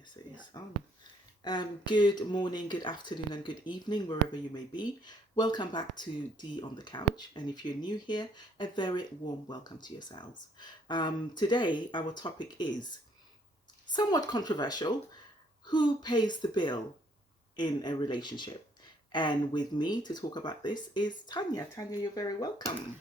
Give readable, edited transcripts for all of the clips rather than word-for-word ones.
Yes, it is on. Good morning, good afternoon, and good evening, wherever you may be. Welcome back to D on the Couch. And if you're new here, a very warm welcome to yourselves. Today, our topic is somewhat controversial. Who pays the bill in a relationship? And with me to talk about this is Tanya. Tanya, you're very welcome.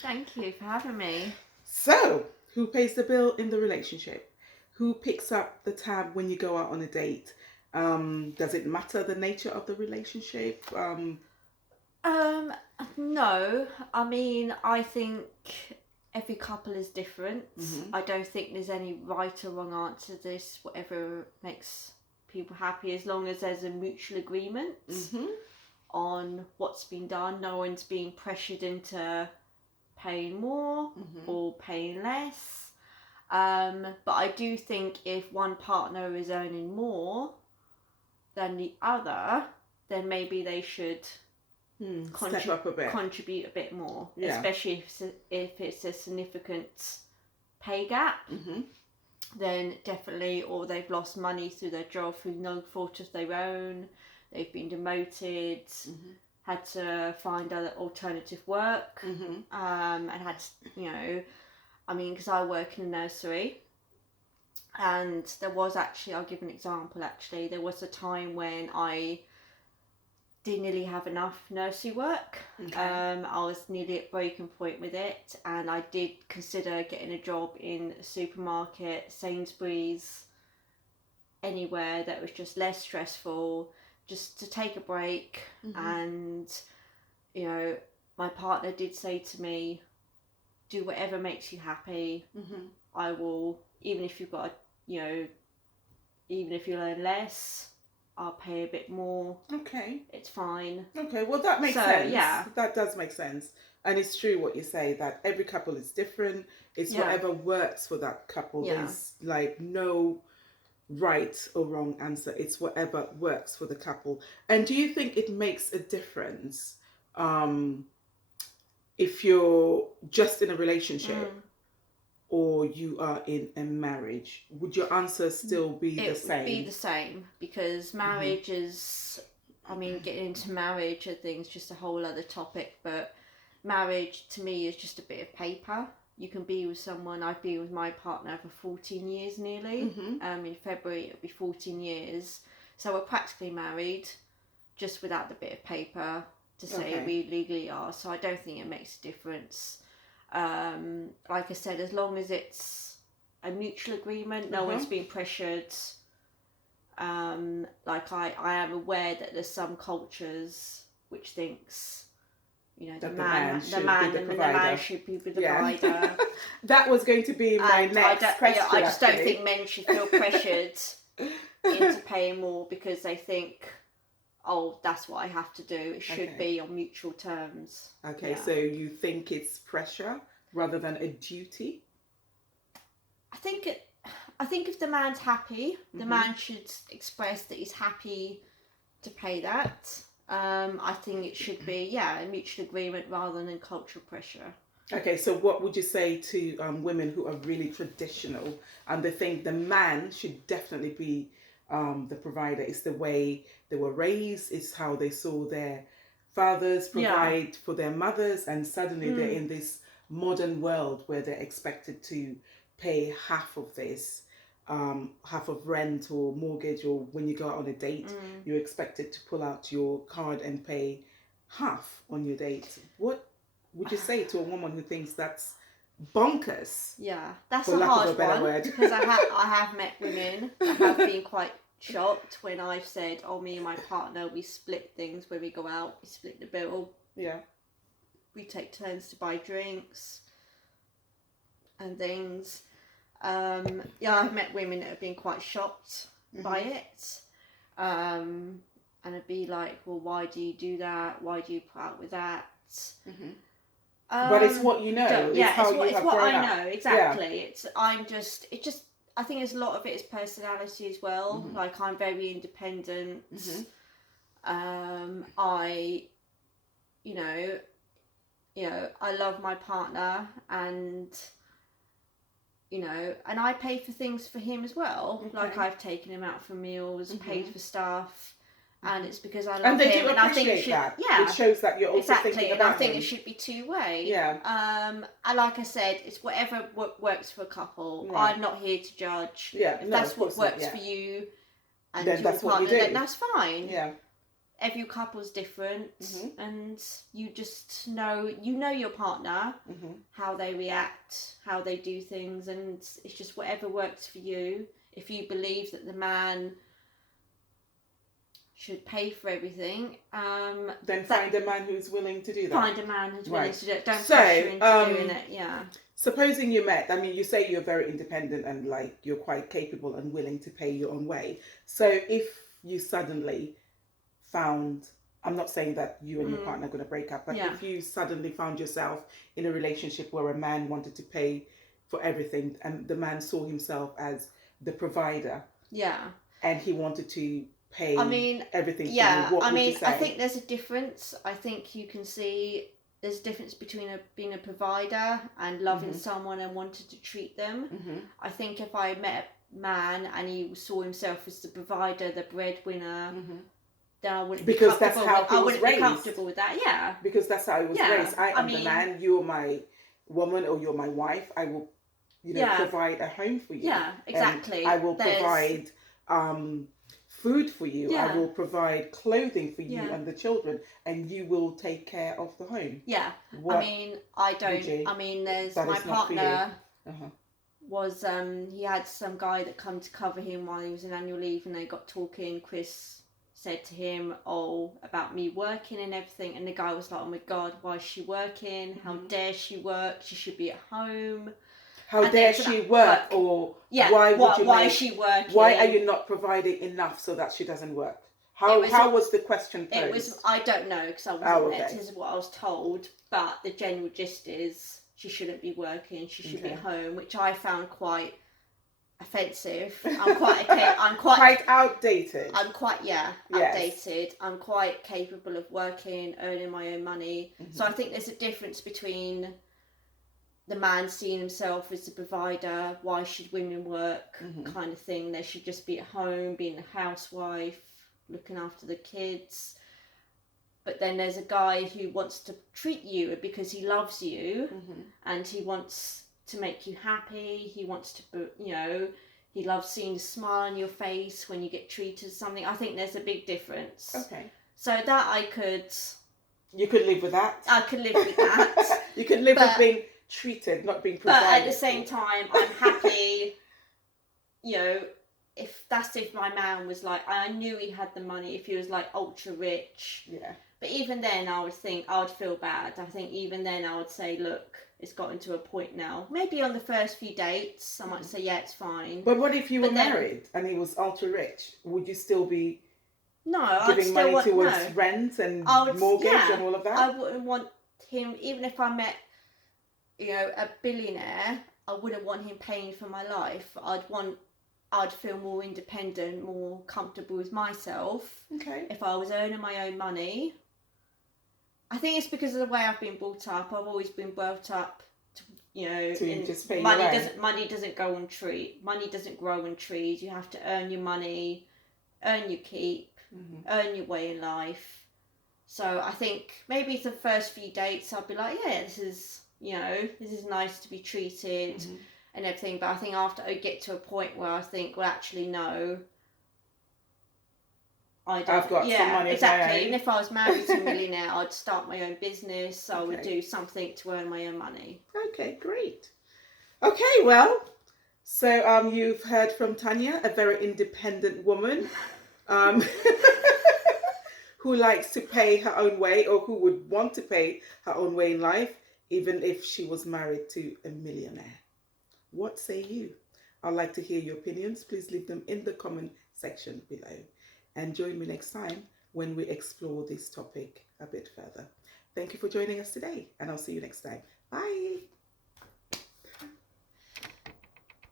Thank you for having me. So, who pays the bill in the relationship? Who picks up the tab when you go out on a date? Does it matter the nature of the relationship? No, I mean, I think every couple is different. Mhm. I don't think there's any right or wrong answer to this. Whatever makes people happy, as long as there's a mutual agreement on what's been done. No one's being pressured into paying more or paying less. But I do think if one partner is earning more than the other, then maybe they should Step up a bit. contribute a bit more, Yeah. especially if it's a significant pay gap. Then definitely, or they've lost money through their job through no fault of their own, they've been demoted, had to find other alternative work, and had to, I mean, because I work in a nursery, and there was actually, I'll give an example actually, there was a time when I didn't nearly have enough nursery work. I was nearly at breaking point with it, and I did consider getting a job in a supermarket, Sainsbury's, anywhere that was just less stressful, just to take a break. And my partner did say to me, do whatever makes you happy. I will, even if you've got even if you earn less, I'll pay a bit more. Okay. It's fine. Okay, well that makes sense. Yeah. That does make sense. And it's true what you say, that every couple is different. It's whatever works for that couple. There's like no right or wrong answer. It's whatever works for the couple. And do you think it makes a difference if you're just in a relationship or you are in a marriage? Would your answer still be the same? It would be the same, because marriage is, I mean, getting into marriage, I think, is just a whole other topic, but marriage to me is just a bit of paper. You can be with someone, I've been with my partner for 14 years nearly. In February it'll be 14 years. So we're practically married, just without the bit of paper to say we legally are. So I don't think it makes a difference. Like I said, as long as it's a mutual agreement, no one's being pressured. Like I am aware that there's some cultures which thinks, the man should be the provider. That was going to be my next question. I just don't think men should feel pressured into paying more because they think, oh, that's what I have to do. It should be on mutual terms. Okay, so you think it's pressure rather than a duty? I think if the man's happy, the man should express that he's happy to pay that. I think it should be, a mutual agreement rather than cultural pressure. Okay, so what would you say to women who are really traditional and they think the man should definitely be the provider? It's the way they were raised, it's how they saw their fathers provide for their mothers, and suddenly they're in this modern world where they're expected to pay half of this. Half of rent or mortgage, or when you go out on a date, you're expected to pull out your card and pay half on your date. What would you say to a woman who thinks that's bonkers? Yeah, that's a hard one because I have met women that have been quite shocked when I've said, oh, me and my partner, we split things when we go out, we split the bill. Yeah. We take turns to buy drinks and things. I've met women that have been quite shocked by it. And it'd be like, well, why do you do that? Why do you put up with that? But it's what you know. It's what I know, exactly. Yeah. I think there's a lot of it is personality as well. Like, I'm very independent. I love my partner, and you know, and I pay for things for him as well. Okay. Like I've taken him out for meals, paid for stuff, and it's because I love And they him. do And I think it appreciate should, that. yeah, It shows that you're also exactly. thinking And I about think him. it should be two-way. Yeah. And like I said, it's whatever works for a couple. Right. I'm not here to judge. Yeah. If No, that's of what course not, works yeah. for you and Then your that's what you partner, do. then that's fine. Yeah. Every couple's different, and you just know your partner, how they react, how they do things, and it's just whatever works for you. If you believe that the man should pay for everything, then find a man who's willing to do that. Find a man who's willing Right. to do it. Don't So, pressure into doing it. Yeah. Supposing you met, I mean, you say you're very independent and like you're quite capable and willing to pay your own way. So if you suddenly found, I'm not saying that you and your partner are going to break up, but if you suddenly found yourself in a relationship where a man wanted to pay for everything and the man saw himself as the provider, and he wanted to pay everything for you, what would you say? I think there's a difference. I think you can see there's a difference between being a provider and loving someone and wanting to treat them. I think if I met a man and he saw himself as the provider, the breadwinner, then I wouldn't be comfortable with that. Yeah. Because that's how I was raised. I am the man, you're my woman or you're my wife. I will, provide a home for you. Yeah, exactly. I will provide food for you. Yeah. I will provide clothing for you and the children, and you will take care of the home. Yeah. There's my partner was he had some guy that come to cover him while he was in annual leave, and they got talking. Chris said to him, about me working and everything, and the guy was like, oh my God, why is she working? How dare she work? She should be at home. How dare she work? Or why is she working? Why are you not providing enough so that she doesn't work? How was the question posed? I don't know, because I wasn't there. This is what I was told, but the general gist is she shouldn't be working. She should be at home, which I found quite offensive. I'm quite outdated. I'm quite outdated. I'm quite capable of working, earning my own money. So I think there's a difference between the man seeing himself as the provider, why should women work, kind of thing. They should just be at home, being a housewife, looking after the kids. But then there's a guy who wants to treat you because he loves you, and he wants to make you happy. He wants to, he loves seeing a smile on your face when you get treated something. I think there's a big difference. Okay. So that you could live with that. I could live with that. You could live with being treated, not being provided. But at the same time, I'm happy, if my man was like, I knew he had the money, if he was like ultra rich. Yeah. But even then I would feel bad. I think even then I would say, look, it's gotten to a point now. Maybe on the first few dates, I might say, yeah, it's fine. But what if you were married and he was ultra rich? Would you still be giving money towards rent and mortgage and all of that? I wouldn't want him, even if I met, a billionaire, I wouldn't want him paying for my life. I'd feel more independent, more comfortable with myself. Okay. If I was earning my own money. I think it's because of the way I've been brought up. I've always been brought up to just pay money doesn't go on tree. Money doesn't grow on trees. You have to earn your money, earn your keep, earn your way in life. So I think maybe the first few dates I'll be like, yeah, this is nice to be treated and everything. But I think after I get to a point where I think, well, actually no. I've got some money. Exactly. Even if I was married to a millionaire, I'd start my own business. I would do something to earn my own money. Okay, great. Okay, well, so you've heard from Tanya, a very independent woman, who likes to pay her own way, or who would want to pay her own way in life, even if she was married to a millionaire. What say you? I'd like to hear your opinions. Please leave them in the comment section below. And join me next time when we explore this topic a bit further. Thank you for joining us today, and I'll see you next time. Bye.